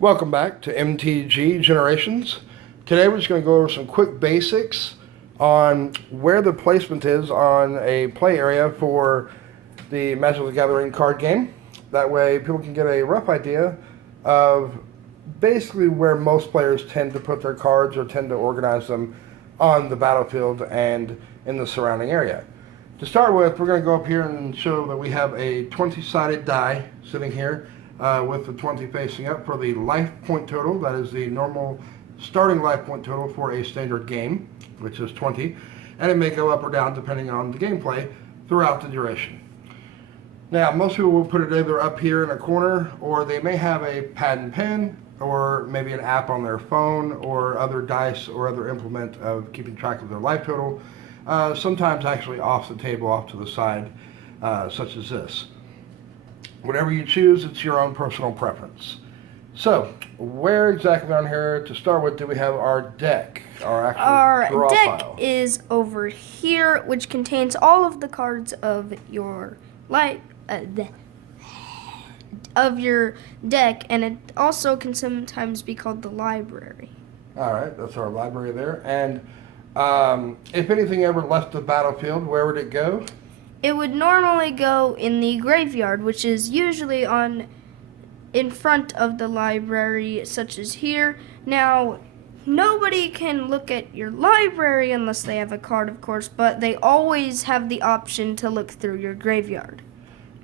Welcome back to MTG Generations. Today we're just going to go over some quick basics on where the placement is on a play area for the Magic the Gathering card game. That way people can get a rough idea of basically where most players tend to put their cards or tend to organize them on the battlefield and in the surrounding area. To start with, we're going to go up here and show that we have a 20-sided die sitting here with the 20 facing up for the life point total. That is the normal starting life point total for a standard game, which is 20, and it may go up or down depending on the gameplay throughout the duration. Now, most people will put it either up here in a corner, or they may have a pad and pen, or maybe an app on their phone, or other dice or other implement of keeping track of their life total. Sometimes actually off the table, off to the side, such as this. Whatever you choose, it's your own personal preference. So, where exactly on here, to start with, do we have our deck? Our draw deck pile? is over here, which contains all of the cards of your of your deck, and it also can sometimes be called the library. All right, that's our library there. And if anything ever left the battlefield, where would it go? It would normally go in the graveyard, which is usually in front of the library, such as here. Now, nobody can look at your library unless they have a card, of course, but they always have the option to look through your graveyard.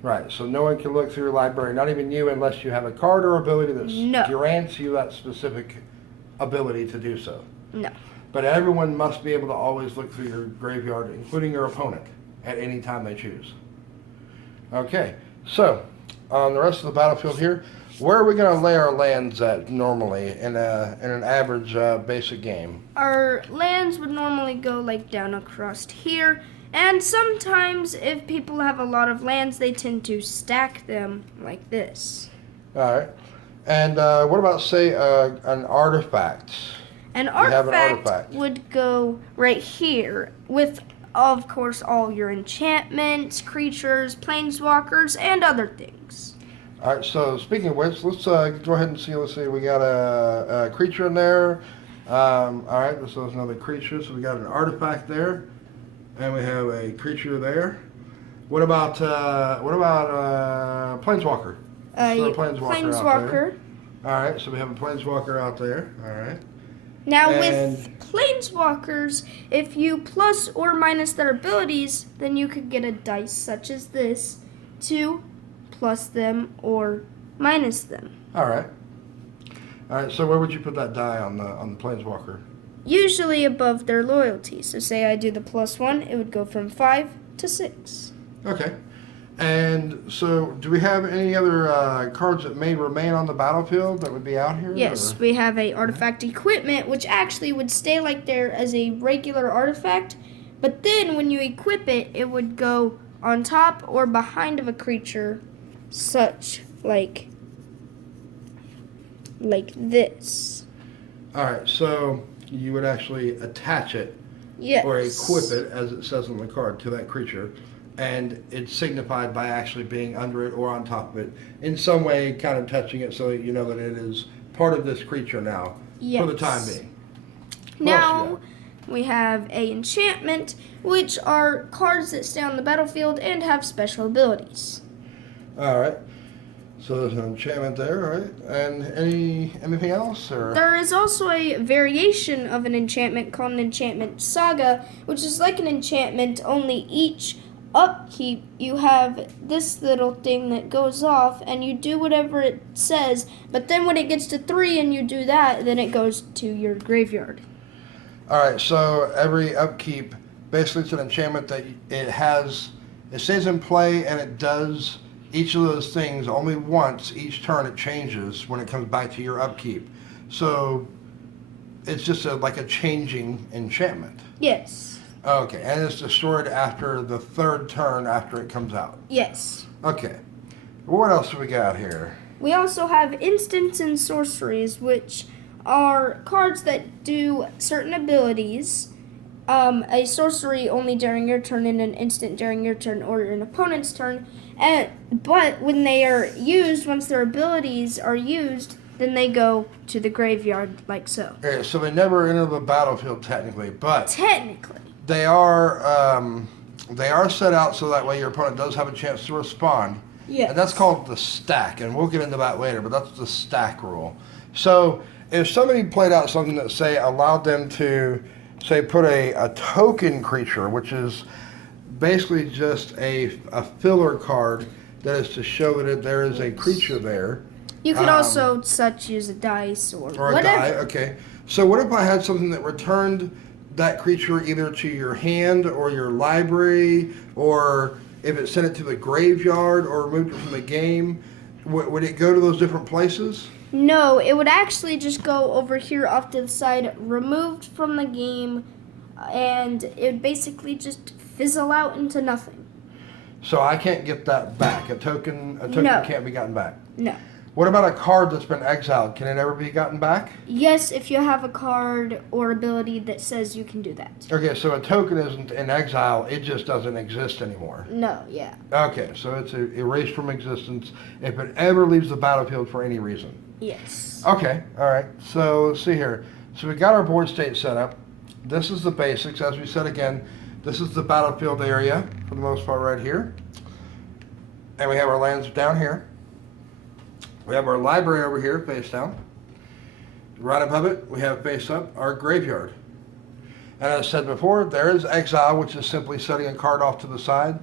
Right, so no one can look through your library, not even you, unless you have a card or ability that grants you that specific ability to do so. No. But everyone must be able to always look through your graveyard, including your opponent, at any time they choose. Okay, so on the rest of the battlefield here, where are we going to lay our lands at normally in an average basic game? Our lands would normally go like down across here, and sometimes if people have a lot of lands, they tend to stack them like this. All right, and what about, say, an artifact? An artifact would go right here with, of course, all your enchantments, creatures, planeswalkers, and other things. All right, so speaking of which, let's go ahead and see. Let's see, we got a creature in there. All right, this is another creature, so we got an artifact there, and we have a creature there. What about planeswalker? Planeswalker. All right, so we have a planeswalker out there. All right. Now, with planeswalkers, if you plus or minus their abilities, then you could get a dice such as this to plus them or minus them. All right. All right. So where would you put that die on the planeswalker? Usually above their loyalty. So say I do the +1, it would go from 5 to 6. Okay. And so, do we have any other cards that may remain on the battlefield that would be out here? Yes, we have a artifact equipment, which actually would stay like there as a regular artifact, but then when you equip it, it would go on top or behind of a creature, such like this. All right, so you would actually attach it, yes, or equip it, as it says on the card, to that creature. And it's signified by actually being under it or on top of it, in some way kind of touching it so that you know that it is part of this creature now, yes, for the time being. Now, we have a enchantment, which are cards that stay on the battlefield and have special abilities. All right. So there's an enchantment there, all right? And anything else? Or? There is also a variation of an enchantment called an enchantment saga, which is like an enchantment, only each upkeep you have this little thing that goes off and you do whatever it says, but then when it gets to 3 and you do that, then it goes to your graveyard. All right, so every upkeep, basically it's an enchantment that it stays in play, and it does each of those things only once each turn. It changes when it comes back to your upkeep. So it's just like a changing enchantment. Yes. Okay, and it's destroyed after the 3rd turn after it comes out. Yes. Okay. What else do we got here? We also have instants and sorceries, which are cards that do certain abilities. A sorcery only during your turn, and an instant during your turn or an opponent's turn. But when they are used, once their abilities are used, then they go to the graveyard like so. Okay, so they never enter the battlefield technically, but Technically. they are set out so that way your opponent does have a chance to respond. Yes. And that's called the stack, and we'll get into that later, but that's the stack rule. So if somebody played out something that, say, allowed them to, say, put a token creature, which is basically just a filler card that is to show that there is a creature there. You could also such use a dice or a whatever. die, okay. So what if I had something that returned that creature either to your hand or your library, or if it sent it to the graveyard or removed it from the game? Would it go to those different places? No, it would actually just go over here off to the side, removed from the game, and it would basically just fizzle out into nothing. So I can't get that back. A token No. can't be gotten back. No. What about a card that's been exiled? Can it ever be gotten back? Yes, if you have a card or ability that says you can do that. Okay, so a token isn't in exile, it just doesn't exist anymore. No, yeah. Okay, so it's erased from existence if it ever leaves the battlefield for any reason. Yes. Okay, all right, so let's see here. So we got our board state set up. This is the basics. As we said again, this is the battlefield area for the most part right here. And we have our lands down here. We have our library over here, face down. Right above it, we have face up our graveyard. And as I said before, there is exile, which is simply setting a card off to the side,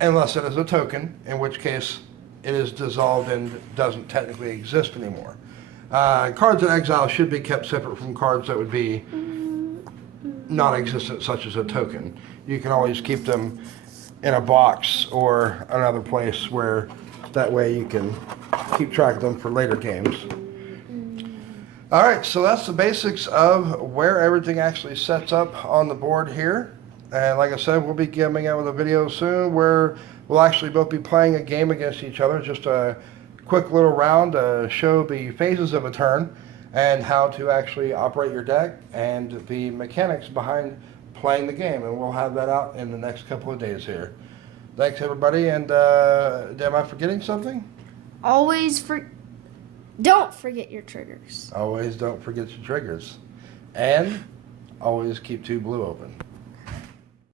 unless it is a token, in which case it is dissolved and doesn't technically exist anymore. Cards in exile should be kept separate from cards that would be non-existent, such as a token. You can always keep them in a box or another place where that way you can keep track of them for later games. All right, so that's the basics of where everything actually sets up on the board here. And like I said, we'll be coming out with a video soon where we'll actually both be playing a game against each other. Just a quick little round to show the phases of a turn and how to actually operate your deck and the mechanics behind playing the game. And we'll have that out in the next couple of days here. Thanks, everybody. And am I forgetting something? Don't forget your triggers. Always don't forget your triggers. And always keep 2 blue open.